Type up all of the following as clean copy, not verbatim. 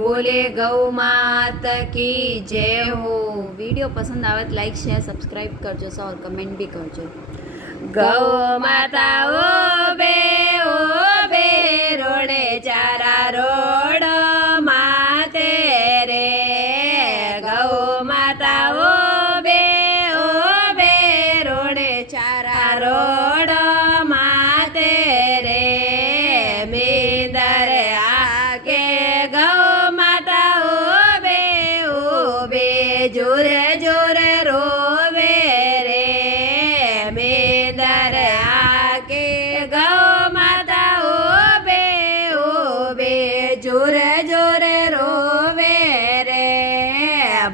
बोले गौ मात की जय हो। वीडियो पसंद आवे तो लाइक शेयर सब्सक्राइब करजो और कमेंट भी करजो। गौ माता ओ बे रोडे चारा रोड माते रे। गौ माता ओ बे रोडे चारा रोड माते रे। मेंदर आके गौ माता ओ बे जोरे जोरे रोवे रे। मेंदर आके गौ माता ओ बे जोरे जोरे रोवे रे।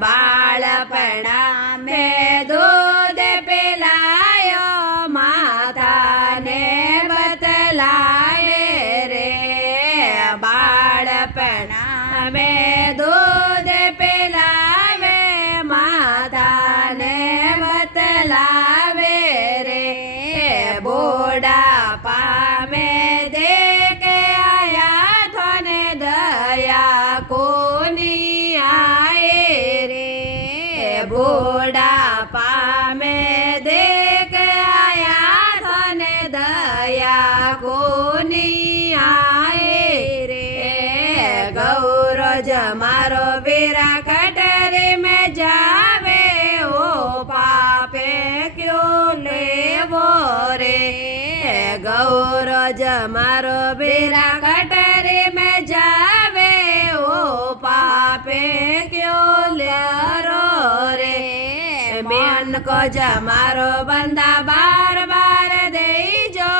बाळपणा में दूध पिलायो माता ने बतलाए रे। बाळपणा में दूध पिलावे माता ने बतलावे रे। बुढ़ापा में देख आया थने दया कोनी आए रे। बुढ़ापा में देख आया थने दया कोनी आए रे। गौरज मारो बीरा कटरे में जावे ओ पापे क्यों लेवो रे। गौरज मारो बीरा कटरे में जावे ओ पापे क्यों लेरो रे। मन को जमारो बंदा बार बार दे जो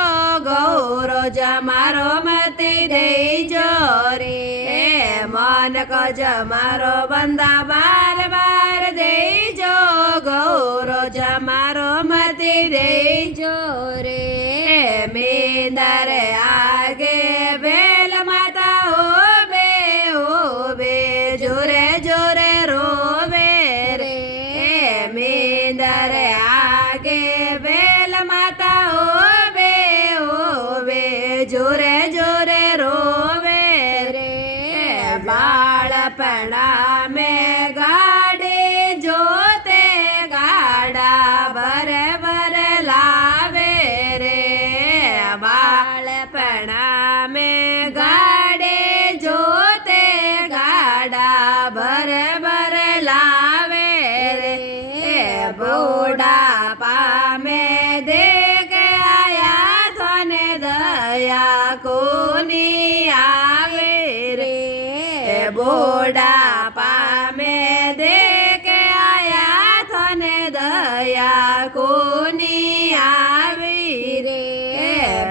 गौरो जमारो मती दे जो रे। मन को जमारो बंदा बार बार दे जो गौरो जमारो मती दे जो रे। मेंदर आगे बेल माता ओ बे जोरे जोरे रोवे रे। मेंदर आगे बेल माता ओ बे जोरे जोरे रोवे रे। बाळपणा में गाड़ी जोते गाड़ा बर बर लावे रे। बाळपणा में गाड़ी जोते गाड़ा बर बर लावे रे। बुढ़ापा में देख आया थने दया कोनी आवे रे। बुढ़ापा में देख आया थने दया कोनी आवी रे।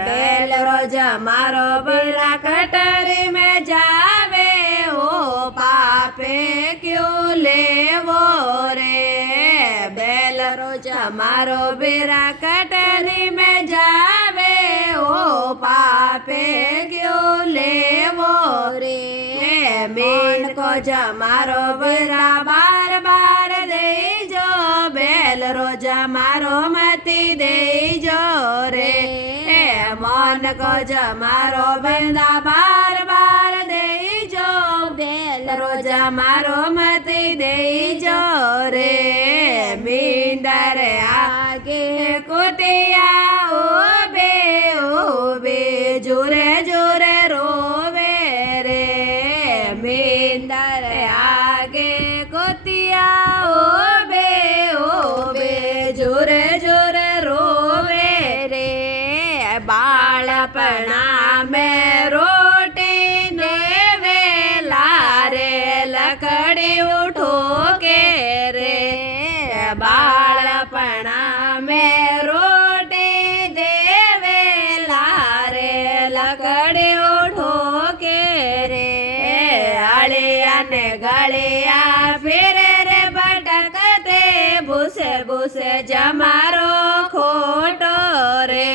बेल रोज मारो बड़ा कटरी में जावे ओ पापे क्यों लेवो रे। बेल रोज मारो बेरा कटरी में जावे ओ पापे क्यों लेवो रे। मेन को जमारो बेरा बार बार दे जो बेल रोज मारो मती दे जो रे। मन को जमारो बंदा बार बार दे जो बेल रोज मारो मती दे जो रे। मेंदर आगे कुतिया ओ बे जोरे जोरे रोवे रे। मेंदर आगे कुतिया ओ बे जोरे जोरे रोवे रे। बाळपणा में रोटी देवे लारे लकड़ी उठो के रे। बाळपणा में रोटी देवे लारे लकड़ी उठो के रे। अलिया ने गलिया फिर रे भटकते भूसे भूसे जमारो खोटो रे।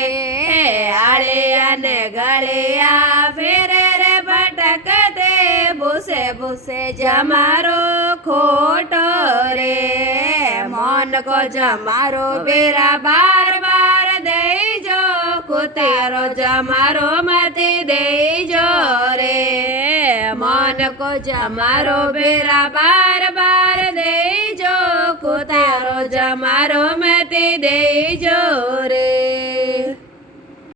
अलिया ने गलिया फिर रे भटकते भूसे भूसे जमारो खोटो रे। मन को जमारो बेरा बार बार दे जो કુતરો જમારો મતી દેજો રે મન કો જમારો બેરા બાર બાર દેજો કુતરો જમારો મતી દેજો